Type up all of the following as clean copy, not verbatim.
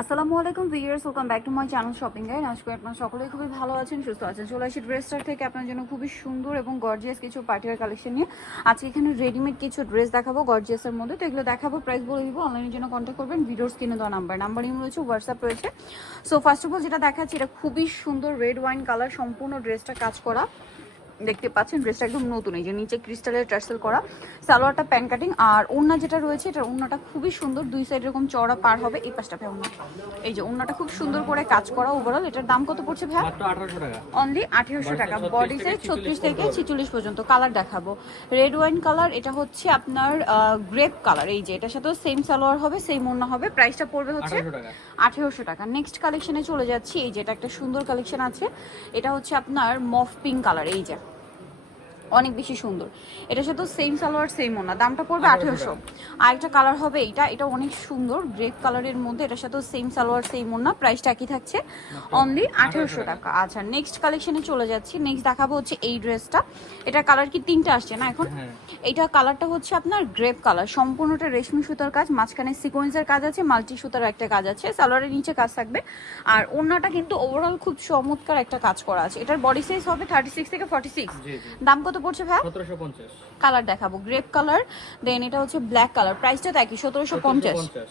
আসসালামু আলাইকুম viewers, welcome back to my channel shopping guide. আশা করি আপনারা সকলেই খুবই ভালো আছেন, সুস্থ আছেন। চলে আসি ড্রেস স্টার থেকে আপনার জন্য খুবই সুন্দর এবং গর্জিয়াস কিছু পার্টিওয়ার কালেকশন নিয়ে। আজকে এখানে রেডিমেড কিছু ড্রেস দেখাবো গর্জিয়াসের মধ্যে। তো এগুলো দেখাবো, প্রাইস বলে দিব। অনলাইনের জন্য কন্ট্যাক্ট করবেন, ভিডিওর স্ক্রিনে দেওয়া নাম্বার রয়েছে, হোয়াটসঅ্যাপ রয়েছে। সো ফার্স্ট অফ অল যেটা দেখাচ্ছি, এটা খুবই সুন্দর রেড ওয়াইন কালার, সম্পূর্ণ ড্রেসটা কাজ করা। দেখতে পাচ্ছেন ড্রেসটা একদম নতুন, এই যে নিচে ক্রিস্টালের টার্সেল করা, সালোয়ারটা প্যান কাটিং, আর ওড়না যেটা রয়েছে এটার ওড়নাটা খুবই সুন্দর, দুই সাইড এরকম চওড়া পার হবে। এই পাশটা ওড়না, এই যে ওড়নাটা খুব সুন্দর করে কাজ করা। ওভারঅল এটার দাম কত পড়ছে ভাই? মাত্র 1800 টাকা। অনলি 1800 টাকা। বডি সাইজ 36 থেকে 46 পর্যন্ত। কালার দেখাবো, রেড ওয়াইন কালার, এটা হচ্ছে আপনার গ্রেপ কালার। এই যে এটার সাথেও সেম সালোয়ার হবে, সেম ওড়না হবে। প্রাইসটা পড়বে হচ্ছে 1800 টাকা। নেক্সট কালেকশনে চলে যাচ্ছি। এই যে এটা একটা সুন্দর কালেকশন আছে, এটা হচ্ছে আপনার মফ পিঙ্ক কালার। এই যে অনেক বেশি সুন্দর, এটার সাথে সেম সালোয়ার সেম ওনা, দামটা পড়বে 1800। আর একটা কালার হবে এটা অনেক সুন্দর গ্রেপ কালারের মধ্যে, এটার সাথে সেম সালোয়ার সেম ওনা, প্রাইসটা একই থাকছে, অনলি 1800 টাকা। আচ্ছা নেক্সট কালেকশনে চলে যাচ্ছি। নেক্সট দেখাবো হচ্ছে এই ড্রেসটা, এটার কালার কি তিনটা আসছে না এখন? এইটা কালারটা হচ্ছে আপনার গ্রেপ কালার, সম্পূর্ণটা রেশমি সুতার কাজ, মাঝখানে সিকোয়েন্সের কাজ আছে, মাল্টি সুতার একটা কাজ আছে, সালোয়ারের নিচে কাজ থাকবে। আর ওনাটা কিন্তু ওভারঅল খুব চমৎকার একটা কাজ করা আছে। এটার বডি সাইজ হবে 36 থেকে 46। দাম কত পড়ছে ভাই? 1750। কালার দেখাবো, গ্রেপ কালার, দেন এটা হচ্ছে ব্ল্যাক কালার, প্রাইসটা তো একই, 1750।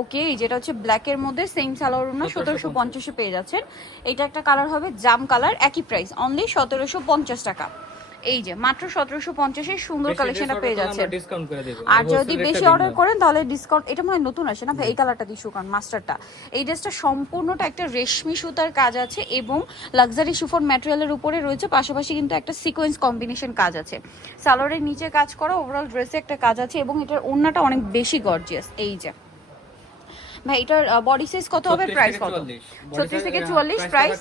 ওকে, যেটা হচ্ছে ব্ল্যাকের মধ্যে সেম সালোয়ার ওড়না, 1750 পেয়ে যাচ্ছেন। এটা একটা কালার হবে জাম কালার, একই প্রাইস, অনলি 1750 টাকা। এই যে মাত্র 1750 সুন্দর কালেকশনটা পেয়ে যাচ্ছেন। আর যদি বেশি অর্ডার করেন তাহলে ডিসকাউন্ট। এটা মনে হয় নতুন আসে না ভাই, এই কালারটা দিয়ে শুকান মাস্টারটা। এই ড্রেসটা সম্পূর্ণটা একটা রেশমি সুতার কাজ আছে এবং লাক্সারি শিফন ম্যাটেরিয়ালের উপরে রয়েছে, পাশাপাশি কিন্তু একটা সিকোয়েন্স কম্বিনেশন কাজ আছে, সালোয়ারের নিচে কাজ করা, ওভারঅল ড্রেসে একটা কাজ আছে এবং এটার ওড়নাটা অনেক বেশি গর্জিয়াস। এই যে ভাই এটার বডি সাইজ কত হবে, প্রাইস কত? 36 থেকে 44, প্রাইস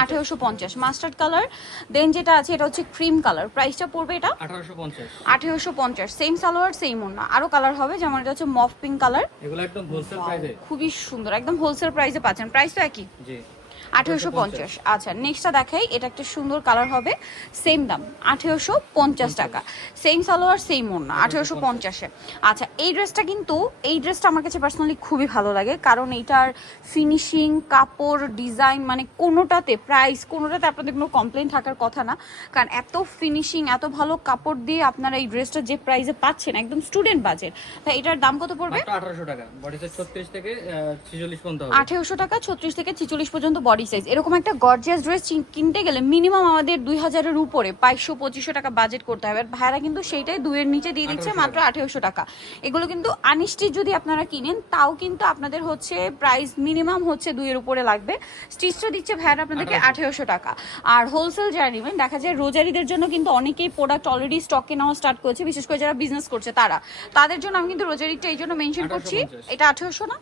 1850। মাস্টার্ড কালার, দেন যেটা আছে এটা হচ্ছে ক্রিম কালার, প্রাইসটা পড়বে এটা 1850। সেম সালোয়ার সেম ওড়না। আরো কালার হবে, যেমন এটা হচ্ছে মফ পিঙ্ক কালার, এগুলো একদম হোলসেল প্রাইসে, খুবই সুন্দর, একদম হোলসেল প্রাইসে পাচ্ছেন। প্রাইস তো একই, জি 1850। আচ্ছা নেক্সটটা দেখাই, এটা একটা সুন্দর কালার হবে, সেম দাম 1850 টাকা, সেম সালোয়ার সেম ওড়না, 1850-এ। আচ্ছা এই ড্রেসটা আমার কাছে পার্সোনালি খুবই ভালো লাগে, কারণ এইটার ফিনিশিং, কাপড়, ডিজাইন, মানে কোনোটাতে প্রাইস, কোনোটাতে আপনাদের কোনো কমপ্লেন থাকার কথা না, কারণ এত ফিনিশিং, এত ভালো কাপড় দিয়ে আপনারা এই ড্রেসটা যে প্রাইসে পাচ্ছেন, একদম স্টুডেন্ট বাজেট। তাই এটার দাম কত পড়বে? 1800 টাকা। বডি সাইজ 36 থেকে 46 পর্যন্ত হবে। 1800 টাকা, 36 থেকে 46 পর্যন্ত বডি সাইজ। এরকম একটা গর্জিয়াস ড্রেস কিনতে গেলে মিনিমাম আমাদের 2000-এর উপরে 2200-2500 টাকা বাজেট করতে হবে। আর ভাইরা কিন্তু সেইটাই 2-এর নিচে দিয়ে দিচ্ছে মাত্র 1800 টাকা। এগুলো কিন্তু আনস্টিচ যদি আপনারা কিনেন তাও কিন্তু আপনাদের হচ্ছে প্রাইস মিনিমাম হচ্ছে 2-এর উপরে লাগবে। স্টিচটা দিচ্ছে ভাইরা আপনাদেরকে 1800 টাকা। আর হোলসেল যারা নেবেন, দেখা যায় রোজারিদের জন্য কিন্তু অনেকেই প্রোডাক্ট অলরেডি স্টকে নেওয়া স্টার্ট করেছে, বিশেষ করে যারা বিজনেস করছে তাদের জন্য আমি কিন্তু রোজারিটা এই জন্য মেনশন করছি। এটা 1800 না,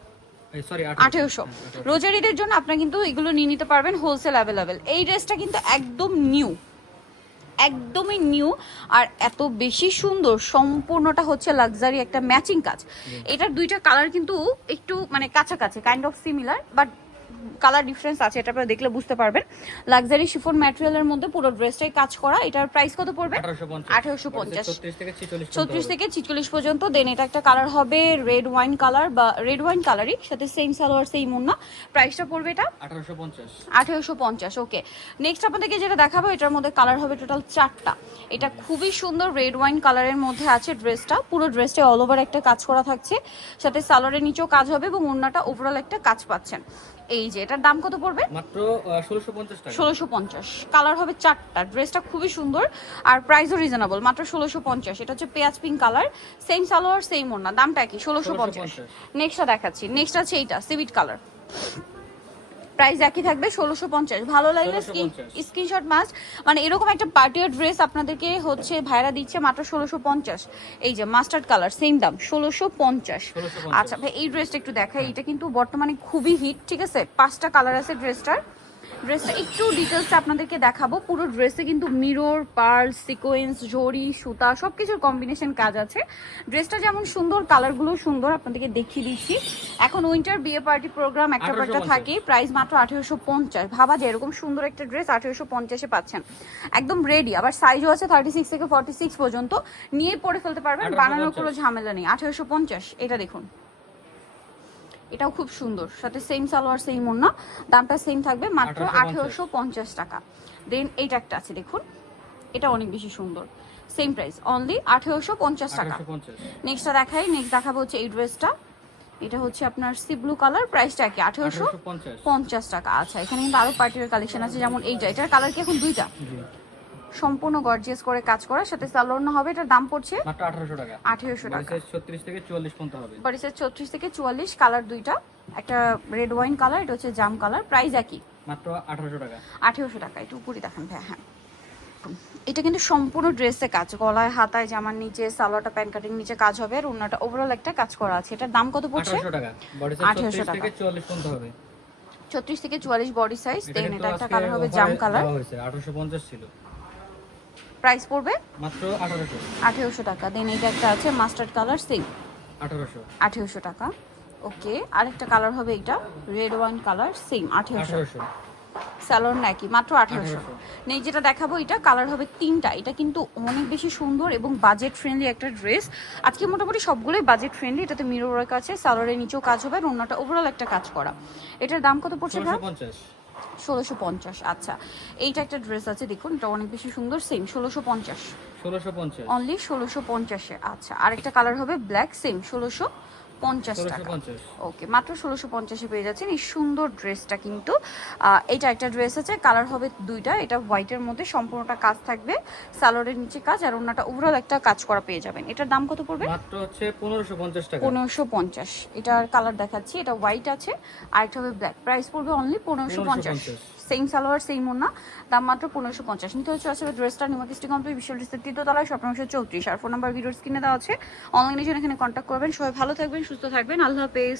1800। রোজারিদের জন্য আপনারা কিন্তু এগুলো নিয়ে নিতে পারবেন, হোলসেল অ্যাভেলেবেল। এই ড্রেসটা কিন্তু একদম নিউ, একদমই নিউ, আর এত বেশি সুন্দর, সম্পূর্ণটা হচ্ছে লাক্সারি একটা ম্যাচিং কাজ। এটার দুইটা কালার কিন্তু একটু মানে কাছাকাছি, kind of similar, but colour difference আছে, এটা আপনারা দেখলে বুঝতে পারবেন। লাক্সারি শিফন ম্যাটেরিয়ালের মধ্যে পুরো ড্রেসটাই কাজ করা। এটার প্রাইস কত পড়বে? 1850। 36 থেকে 46 পর্যন্ত। দেন এটা একটা কালার হবে রেড ওয়াইন কালার, বা রেড ওয়াইন কালারই, সাথে সেম সালোয়ার সেম ওড়না, প্রাইসটা পড়বে এটা 1850। ওকে, নেক্সট আপনাদেরকে যেটা দেখাবো, এটার মধ্যে কালার হবে টোটাল 4টা। এটা খুবই সুন্দর রেড ওয়াইন কালারের মধ্যে আছে ড্রেসটা, পুরো ড্রেসটা অল ওভার একটা কাজ করা থাকছে, সাথে সালোয়ারের নিচেও কাজ হবে এবং ওড়নাটা ওভারঅল একটা কাজ পাচ্ছেন। এই যে এটার দাম কত পড়বে? মাত্র 1650 টাকা। 1650। কালার হবে 4টা, ড্রেসটা খুবই সুন্দর আর প্রাইসও রিজনেবল, মাত্র 1650। এটা হচ্ছে পেঁয়াজ pink colour, same salwar same ওড়না, দামটা কি? 1650। নেক্সটটা দেখাচ্ছি, নেক্সট আছে এইটা সিভিট কালার, প্রাইস একই থাকবে 1650। ভালো লাগলে স্ক্রিনশট মাস্ট, মানে এরকম একটা পার্টিয়ার ড্রেস আপনাদেরকে হচ্ছে ভাইরা দিচ্ছে মাত্র 1650। এই যে মাস্টার্ড কালার, সেম দাম 1650। আচ্ছা ভাই এই ড্রেসটা একটু দেখাই, এটা কিন্তু বর্তমানে খুবই হিট, ঠিক আছে? 5টা কালার আছে ড্রেসটা একটু ডিটেলসে আপনাদেরকে দেখাবো। পুরো ড্রেসে কিন্তু মিরর, পার্ল, সিকোয়েন্স, জরি, সুতা সবকিছুর কম্বিনেশন কাজ আছে। ড্রেসটা যেমন সুন্দর, কালারগুলো সুন্দর, আপনাদেরকে দেখিয়ে দিচ্ছি। এখন উইন্টার বিয়ে পার্টি প্রোগ্রাম একটা থাকে, প্রাইস মাত্র 1850। ভাবা যায় এরকম সুন্দর একটা ড্রেস 1850-এ পাচ্ছেন, একদম রেডি। আবার সাইজও আছে 36 থেকে 46 পর্যন্ত, নিয়ে পরে ফেলতে পারবেন, বানানোর কোনো ঝামেলা নেই। 1850। এটা দেখুন, এটাও খুব সুন্দর, সাথে সেম সালোয়ার সেম ওড়না, দামটা সেম থাকবে মাত্র 1850 1850 টাকা। দেন এইটা একটা আছে দেখুন, এটা অনেক বেশি সুন্দর, সেম প্রাইস অনলি 1850 টাকা। 1850 নেক্সটটা দেখাই, নেক্সট দেখাবো হচ্ছে এই ড্রেসটা, এটা হচ্ছে আপনার সি ব্লু কালার, প্রাইসটা কি 1850 1850 টাকা। আচ্ছা, এখানে কিন্তু আরো পার্টির কালেকশন আছে, যেমন এইটা, এটার কালার কি এখন দুইটা, জি সম্পূর্ণ গর্জিয়াস করে কাজ করা, সাথে সালোয়ার না হবে, এটার দাম পড়ছে মাত্র 1800 টাকা। 1800 বডি টাকা। সাইজ 36 থেকে 44 পর্যন্ত হবে। বডি সাইজ 36 থেকে 44, কালার দুইটা, একটা রেড ওয়াইন কালার, এটা হচ্ছে জাম কালার, প্রাইস একই মাত্র 1800 টাকা। 1800 টাকা। একটু উপরে দেখেন ভাই, হ্যাঁ এটা কিন্তু সম্পূর্ণ ড্রেসে কাজ, গলায় হাতায় জামার নিচে সালোয়ারটা প্যান্ট কাটিং নিচে কাজ হবে, আর ওন্নাটা ওভারঅল একটা কাজ করা আছে। এটার দাম কত পড়ছে? 1800 টাকা। বডি সাইজ 1800 36 টাকা। থেকে 44 পর্যন্ত হবে। 36 থেকে 44 বডি সাইজ। দেন কিন্তু এটা একটা আজকে কালার হবে offer জাম এ কালার, দেওয়া হয়েছে, 1850 ছিল, প্রাইস পড়বে মাত্র 1800। 1800 টাকা। দেন এটা একটা আছে মাস্টার্ড কালার, সেম 1800। 1800 টাকা। ওকে, আরেকটা কালার হবে এটা রেড ওয়াইন কালার, সেম 1800। 1800। স্যালোর নাকি মাত্র 1800। নেই যেটা দেখাবো, এটা কালার হবে তিনটা, এটা কিন্তু অনেক বেশি সুন্দর এবং বাজেট ফ্রেন্ডলি একটা ড্রেস। আজকে মোটামুটি সবগুলোই বাজেট ফ্রেন্ডলি। এটাতে মিরর ওয়ার্ক আছে, স্যালোরের নিচেও কাজ হবে, আর অন্যটা ওভারঅল একটা কাজ করা। এটার দাম কত পড়ছে ভাই? 1650। 1650। আচ্ছা, এইটা একটা ড্রেস আছে দেখুন, এটা অনেক বেশি সুন্দর, সেম 1650, 1650। অনলি 1650-এ। আচ্ছা, আরেকটা কালার হবে ব্ল্যাক, সেম 1650 টাকা। 1650। ওকে, মাত্র 1650-এ পেয়ে যাচ্ছেন এই সুন্দর ড্রেসটা। কিন্তু এটা একটা ড্রেস আছে, কালার হবে দুইটা, এটা হোয়াইটের মধ্যে সম্পূর্ণটা কাজ থাকবে, সালোয়ারের নিচে কাজ, আর ওন্নাটা ওভারঅল একটা কাজ করা পেয়ে যাবেন। এটার দাম কত পড়বে? মাত্র হচ্ছে 1550 টাকা। 1550। এটার কালার দেখাচ্ছি, এটা হোয়াইট আছে, আরেকটা হবে ব্ল্যাক, প্রাইস পড়বে অনলি 1550। সেম সালোয়ার সেম ওন্না, দাম মাত্র 1550। নিতে হচ্ছে আসলে ড্রেসটা নিমাকিস্টি কমপ্লিট বিশাল ডিস্ট্রিক্ট তৃতীয়তলায়, শপ নম্বর 34, আর ফোন নাম্বার ভিডিওর স্ক্রিনে দেওয়া আছে, অনলাইনে জন্য এখানে কন্ট্যাক্ট করবেন। সবাই ভালো থাকবেন, সুস্থ থাকবেন, আল্লাহ হাফেজ।